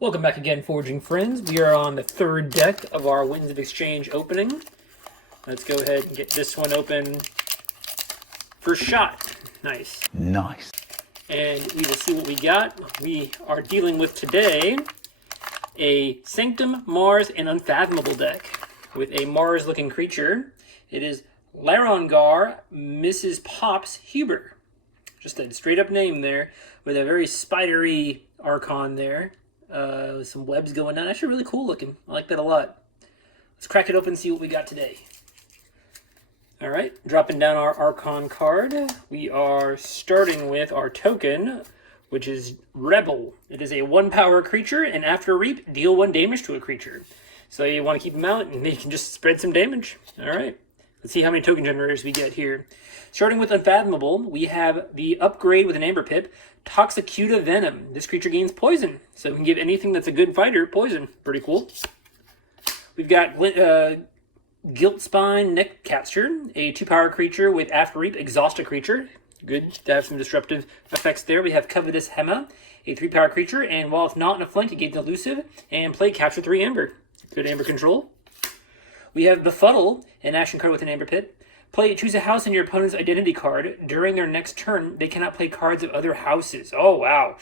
Welcome back again, Forging Friends. We are on the third deck of our Winds of Exchange opening. Let's go ahead and get this one open. First shot. Nice. Nice. And we will see what we got. We are dealing with today a Sanctum, Mars, and Unfathomable deck with a Mars-looking creature. It is Larongar, Mrs. Pops Huber. Just a straight-up name there with a very spidery Archon there. With some webs going on. Actually really cool looking. I like that a lot. Let's crack it open and see what we got today. Alright, dropping down our Archon card. We are starting with our token, which is Rebel. It is a 1-power creature, and after a reap, deal 1 damage to a creature. So you want to keep them out, and they can just spread some damage. Alright, let's see how many token generators we get here. Starting with Unfathomable, we have the upgrade with an Amber Pip, Toxicuta Venom. This creature gains poison, so we can give anything that's a good fighter poison. Pretty cool. We've got Gilt Spine Neckcatcher, a 2-power creature with after reap, exhaust a creature. Good to have some disruptive effects there. We have Covetous Hema, a 3-power creature, and while it's not in a flank, it gains elusive, and play capture 3 Amber. Good Amber control. We have Befuddle, an action card with an Amber Pit. Choose a house in your opponent's identity card. During their next turn, they cannot play cards of other houses. Oh, wow.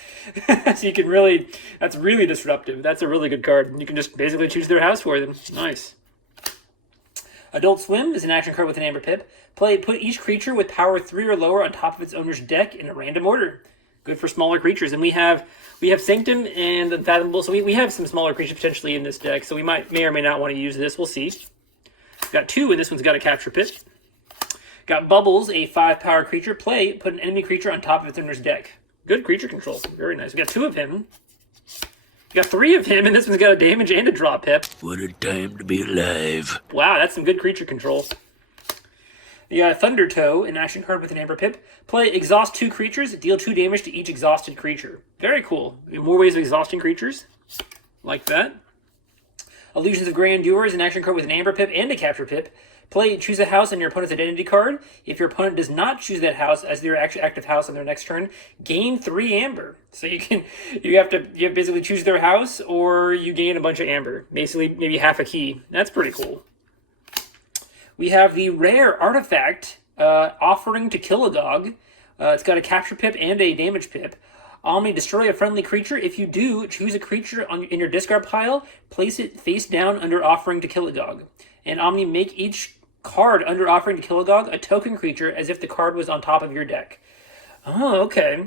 So you can really, that's really disruptive. That's a really good card. You can just basically choose their house for them. Nice. Adult Swim is an action card with an Amber Pip. Put each creature with power 3 or lower on top of its owner's deck in a random order. Good for smaller creatures. And we have Sanctum and Unfathomable, so we have some smaller creatures potentially in this deck, so we may or may not want to use this. We'll see. Got 2, and this one's got a capture pit. Got Bubbles, a 5-power creature. Put an enemy creature on top of its owner's deck. Good creature control. Very nice. We got 2 of him. We got 3 of him, and this one's got a damage and a draw pip. What a time to be alive. Wow, that's some good creature control. Yeah, Thundertoe, an action card with an Amber Pip. Exhaust 2 creatures. Deal 2 damage to each exhausted creature. Very cool. More ways of exhausting creatures. Like that. Illusions of Grandeur is an action card with an Amber Pip and a capture pip. Choose a house on your opponent's identity card. If your opponent does not choose that house as their actual active house on their next turn, gain 3 Amber. So you have to basically choose their house, or you gain a bunch of Amber. Basically, maybe half a key. That's pretty cool. We have the rare artifact, Offering to Kilowog. It's got a capture pip and a damage pip. Omni, destroy a friendly creature. If you do, choose a creature in your discard pile, place it face down under Offering to Kilowog. And Omni, make each card under Offering to Kilowog a token creature as if the card was on top of your deck. Oh, okay.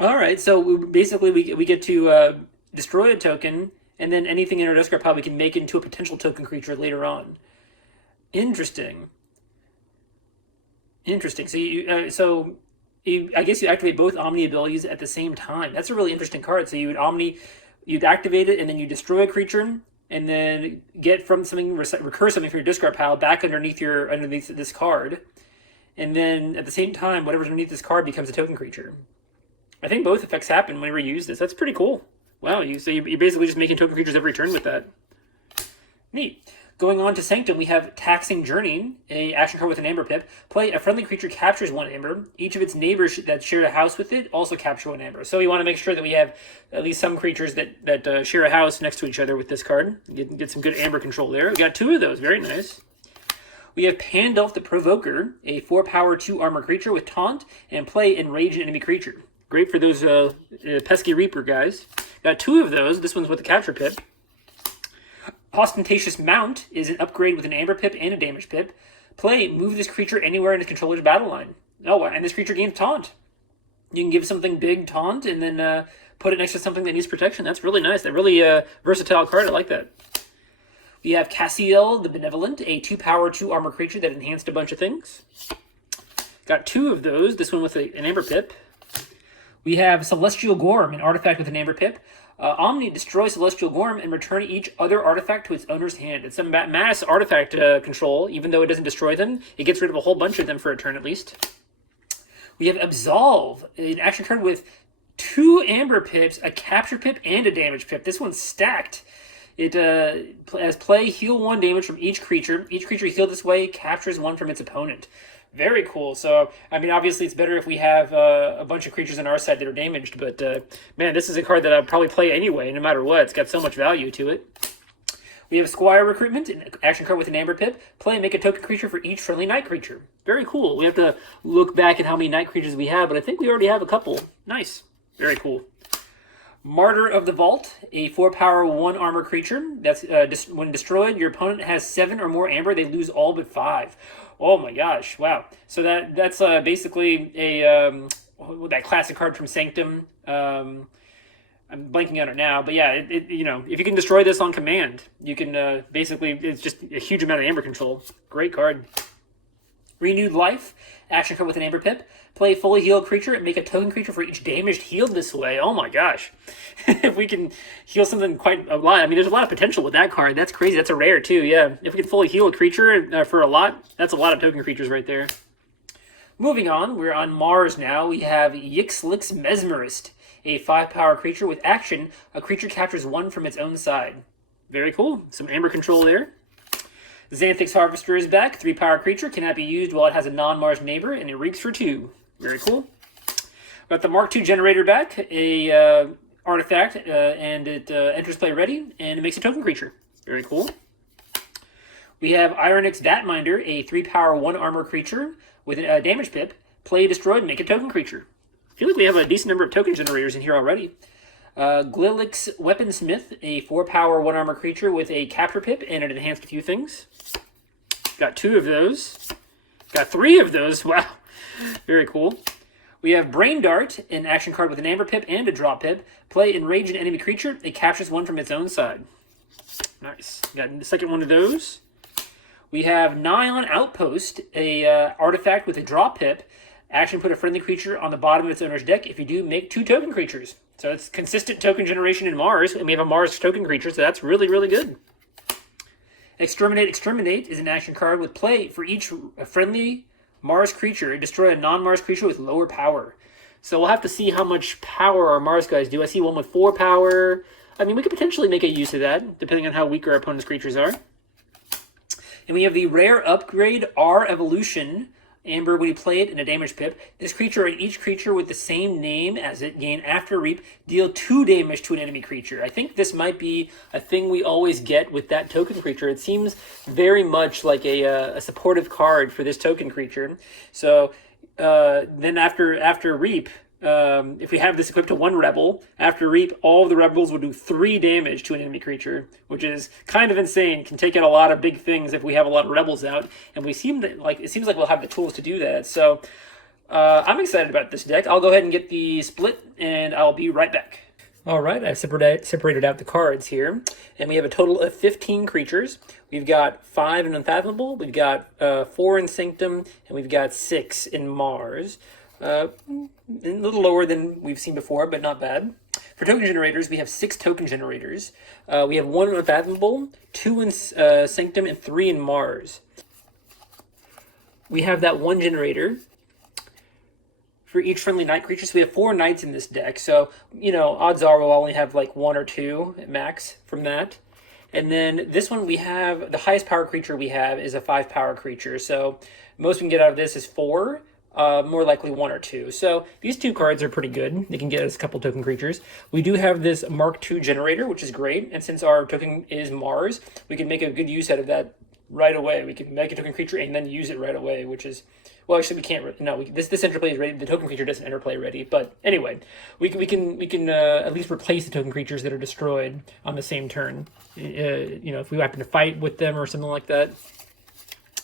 Alright, so we get to destroy a token, and then anything in our discard pile we can make into a potential token creature later on. Interesting. So I guess you activate both Omni abilities at the same time. That's a really interesting card. So you'd activate it, and then you destroy a creature, and then get from something, recur something from your discard pile back underneath this card. And then at the same time, whatever's underneath this card becomes a token creature. I think both effects happen whenever you use this. That's pretty cool. Wow, you're basically just making token creatures every turn with that. Neat. Going on to Sanctum, we have Taxing Journey, a action card with an Amber Pip. A friendly creature captures 1 Amber. Each of its neighbors that share a house with it also capture 1 Amber. So we want to make sure that we have at least some creatures that share a house next to each other with this card. Get some good Amber control there. We got 2 of those. Very nice. We have Pandulf the Provoker, a 4-power 2-armor creature with Taunt, and enrage an enemy creature. Great for those pesky Reaper guys. Got 2 of those. This one's with the capture pip. Ostentatious Mount is an upgrade with an Amber Pip and a damage pip. Move this creature anywhere in its controller's battle line. Oh, and this creature gains Taunt. You can give something big Taunt and then put it next to something that needs protection. That's really nice. That really versatile card. I like that. We have Cassiel the Benevolent, a 2-power 2-armor creature that enhanced a bunch of things. Got 2 of those. This one with an Amber Pip. We have Celestial Gorm, an artifact with an Amber Pip. Omni, destroy Celestial Gorm and return each other artifact to its owner's hand. It's some mass artifact control. Even though it doesn't destroy them, it gets rid of a whole bunch of them for a turn at least. We have Absolve, an action card with 2 Amber Pips, a capture pip, and a damage pip. This one's stacked. It has heal 1 damage from each creature. Each creature healed this way captures 1 from its opponent. Very cool. So, I mean, obviously it's better if we have a bunch of creatures on our side that are damaged, but man, this is a card that I'd probably play anyway, no matter what. It's got so much value to it. We have Squire Recruitment, an action card with an Amber Pip. Play and make a token creature for each friendly night creature. Very cool. We have to look back at how many night creatures we have, but I think we already have a couple. Nice. Very cool. Martyr of the Vault, a 4-power, 1-armor creature. That's when destroyed, your opponent has 7 or more amber. They lose all but 5. Oh my gosh! Wow. So that's basically a that classic card from Sanctum. I'm blanking on it now, but yeah, you know, if you can destroy this on command, you can basically, it's just a huge amount of amber control. Great card. Renewed Life, action card with an Amber Pip. Play a fully healed creature and make a token creature for each damaged healed this way. Oh my gosh. If we can heal something quite a lot, I mean, there's a lot of potential with that card. That's crazy. That's a rare too, yeah. If we can fully heal a creature for a lot, that's a lot of token creatures right there. Moving on, we're on Mars now. We have Yixlix Mesmerist, a 5-power creature with action. A creature captures 1 from its own side. Very cool. Some amber control there. Xanthix Harvester is back. 3-power creature, cannot be used while it has a non-Mars neighbor, and it reaps for 2. Very cool. Got the Mark II Generator back, a artifact, and it enters play ready, and it makes a token creature. Very cool. We have Ironix Vatminder, a 3-power, 1-armor creature with a damage pip. Play destroyed, make a token creature. I feel like we have a decent number of token generators in here already. Glilix Weaponsmith, a 4-power, 1-armor creature with a capture pip, and it enhanced a few things. Got 2 of those. Got 3 of those. Wow. Very cool. We have Brain Dart, an action card with an Amber Pip and a Draw Pip. Play enrage an enemy creature. It captures 1 from its own side. Nice. Got the second one of those. We have Nyon Outpost, a artifact with a Draw Pip. Action, put a friendly creature on the bottom of its owner's deck. If you do, make 2 token creatures. So it's consistent token generation in Mars, and we have a Mars token creature, so that's really, really good. Exterminate is an action card with play for each friendly Mars creature. Destroy a non-Mars creature with lower power. So we'll have to see how much power our Mars guys do. I see one with 4 power. I mean, we could potentially make a use of that, depending on how weak our opponent's creatures are. And we have the rare upgrade R Evolution. Amber, when you play it in a damage pip, this creature and each creature with the same name as it gain after reap, deal 2 damage to an enemy creature. I think this might be a thing we always get with that token creature. It seems very much like a supportive card for this token creature. So then after reap, if we have this equipped to 1 rebel, after reap, all of the rebels will do 3 damage to an enemy creature, which is kind of insane. Can take out a lot of big things if we have a lot of rebels out, and it seems like we'll have the tools to do that. So I'm excited about this deck. I'll go ahead and get the split, and I'll be right back. All right, I've separated out the cards here, and we have a total of 15 creatures. We've got 5 in Unfathomable, we've got 4 in Sanctum, and we've got 6 in Mars. A little lower than we've seen before, but not bad. For token generators, we have 6 token generators. We have 1 in Unfathomable, 2 in Sanctum, and 3 in Mars. We have that 1 generator for each friendly night creature. So we have 4 knights in this deck. So, you know, odds are we'll only have like 1 or 2 at max from that. And then this one we have, the highest power creature we have is a 5-power creature. So most we can get out of this is 4. More likely 1 or 2. So these 2 cards are pretty good. They can get us a couple token creatures. We do have this Mark II generator, which is great. And since our token is Mars, we can make a good use out of that right away. We can make a token creature and then use it right away, which is, well, actually we can't. No, this interplay is ready. The token creature doesn't interplay ready. But anyway, we can at least replace the token creatures that are destroyed on the same turn. You know, if we happen to fight with them or something like that,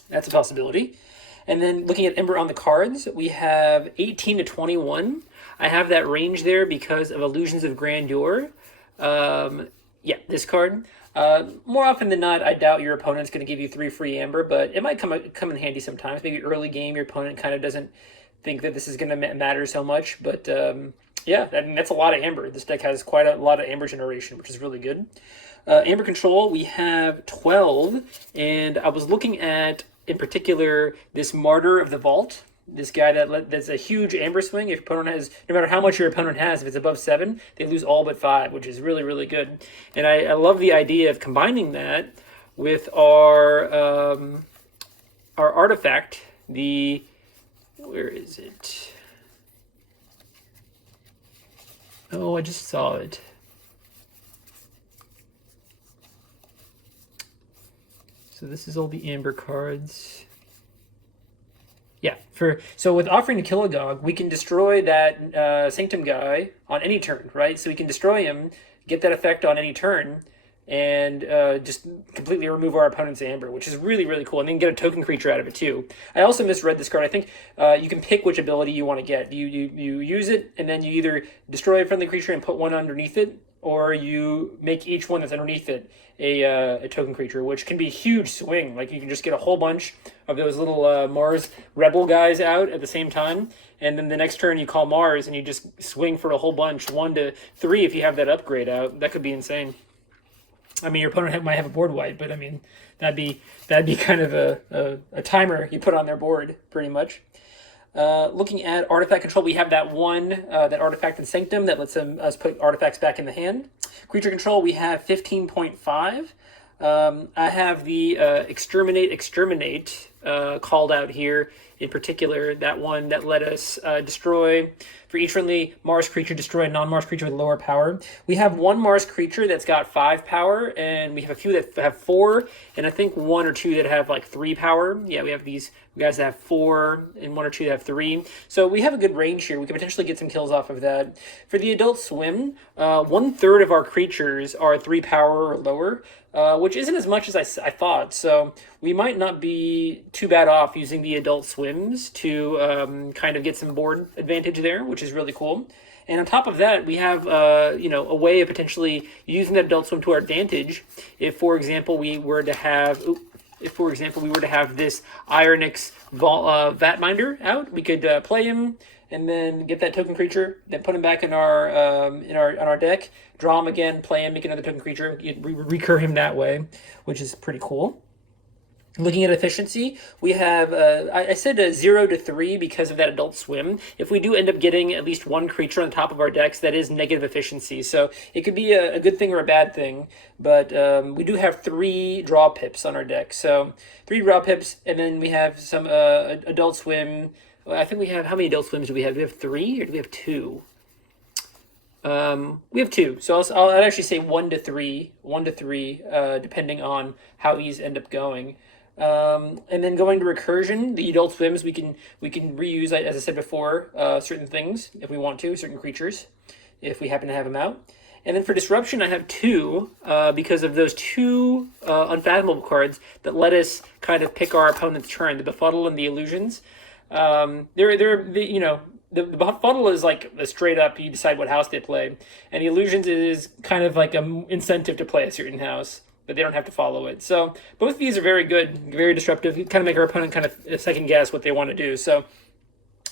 that's a possibility. And then looking at Ember on the cards, we have 18 to 21. I have that range there because of Illusions of Grandeur. Yeah, this card. More often than not, I doubt your opponent's going to give you 3 free Amber, but it might come in handy sometimes. Maybe early game, your opponent kind of doesn't think that this is going to matter so much. But yeah, I mean, that's a lot of Amber. This deck has quite a lot of Amber generation, which is really good. Amber control, we have 12. And I was looking at, in particular, this Martyr of the Vault. This guy that's a huge Amber swing. If your opponent has, no matter how much your opponent has, if it's above 7, they lose all but 5, which is really, really good. And I love the idea of combining that with our artifact, the Where is it? Oh, I just saw it. So this is all the amber cards. Yeah, so with Offering to Kilogog, we can destroy that Sanctum guy on any turn, right? So we can destroy him, get that effect on any turn, and just completely remove our opponent's amber, which is really, really cool. And then get a token creature out of it too. I also misread this card. I think you can pick which ability you want to get. You use it, and then you either destroy a friendly creature and put one underneath it, or you make each one that's underneath it a token creature, which can be a huge swing. Like you can just get a whole bunch of those little Mars Rebel guys out at the same time, and then the next turn you call Mars and you just swing for a whole bunch, 1 to 3 if you have that upgrade out. That could be insane. I mean, your opponent might have a board wipe, but I mean, that'd be kind of a timer you put on their board, pretty much. Looking at artifact control, we have that one, that artifact in Sanctum that lets us put artifacts back in the hand. Creature control, we have 15.5. I have the Exterminate called out here in particular, that one that let us destroy, for each friendly Mars creature, destroy a non-Mars creature with lower power. We have one Mars creature that's got 5 power, and we have a few that have 4, and I think 1 or 2 that have like 3 power. Yeah, we have these guys that have 4, and 1 or 2 that have 3. So we have a good range here. We can potentially get some kills off of that. For the Adult Swim, 1/3 of our creatures are 3 power or lower, which isn't as much as I thought. So we might not be too bad off using the Adult Swims to kind of get some board advantage there, which is really cool. And on top of that, we have a way of potentially using that Adult Swim to our advantage. If, for example, we were to have this Ironix Vatminder out, we could play him and then get that token creature, then put him back in our deck, draw him again, play him, make another token creature, recur him that way, which is pretty cool. Looking at efficiency, we have, I said 0 to 3 because of that Adult Swim. If we do end up getting at least one creature on the top of our decks, that is negative efficiency. So it could be a good thing or a bad thing, but we do have 3 draw pips on our deck. So 3 draw pips, and then we have some Adult Swim. I think we have, how many Adult Swims do we have? Do we have 3 or do we have 2? We have 2, so I'll actually say 1 to 3, depending on how these end up going. And then going to recursion, the Adult Swims, we can reuse, as I said before, certain things if we want to, certain creatures, if we happen to have them out. And then for disruption, I have 2 because of those 2 unfathomable cards that let us kind of pick our opponent's turn, the Befuddle and the Illusions. The Befuddle is like a straight up, you decide what house they play, and the Illusions is kind of like an incentive to play a certain house, but they don't have to follow it. So both of these are very good, very disruptive. You kind of make our opponent kind of second guess what they want to do. So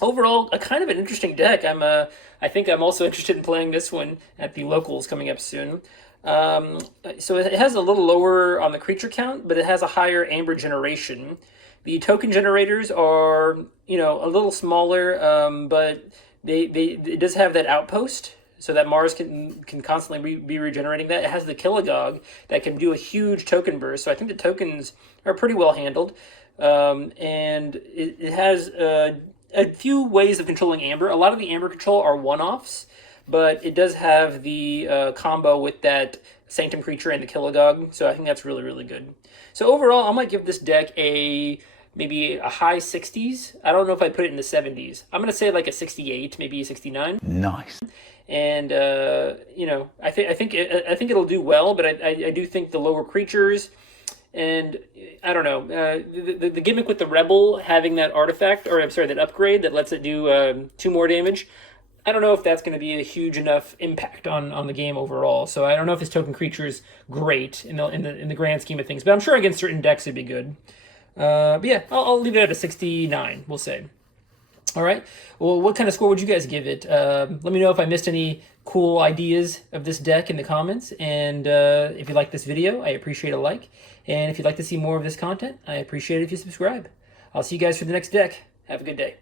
overall, a kind of an interesting deck. I think I'm also interested in playing this one at the locals coming up soon. So it has a little lower on the creature count, but it has a higher amber generation. The token generators are, a little smaller, but it does have that outpost, so that Mars can constantly be regenerating that. It has the Kilogog that can do a huge token burst, so I think the tokens are pretty well handled. And it has a few ways of controlling amber. A lot of the amber control are one-offs, but it does have the combo with that Sanctum creature and the Kilogog, so I think that's really, really good. So overall, I might give this deck maybe a high 60s. I don't know if I put it in the 70s. I'm going to say like a 68, maybe a 69. Nice. And I think it'll do well, but I do think the lower creatures, and I don't know, the gimmick with the Rebel having that artifact, or I'm sorry, that upgrade that lets it do 2 more damage. I don't know if that's going to be a huge enough impact on the game overall. So I don't know if his token creature is great in the grand scheme of things, but I'm sure against certain decks it'd be good. But yeah, I'll leave it at a 69, we'll say. All right. Well, what kind of score would you guys give it? Let me know if I missed any cool ideas of this deck in the comments. And if you like this video, I appreciate a like. And if you'd like to see more of this content, I appreciate it if you subscribe. I'll see you guys for the next deck. Have a good day.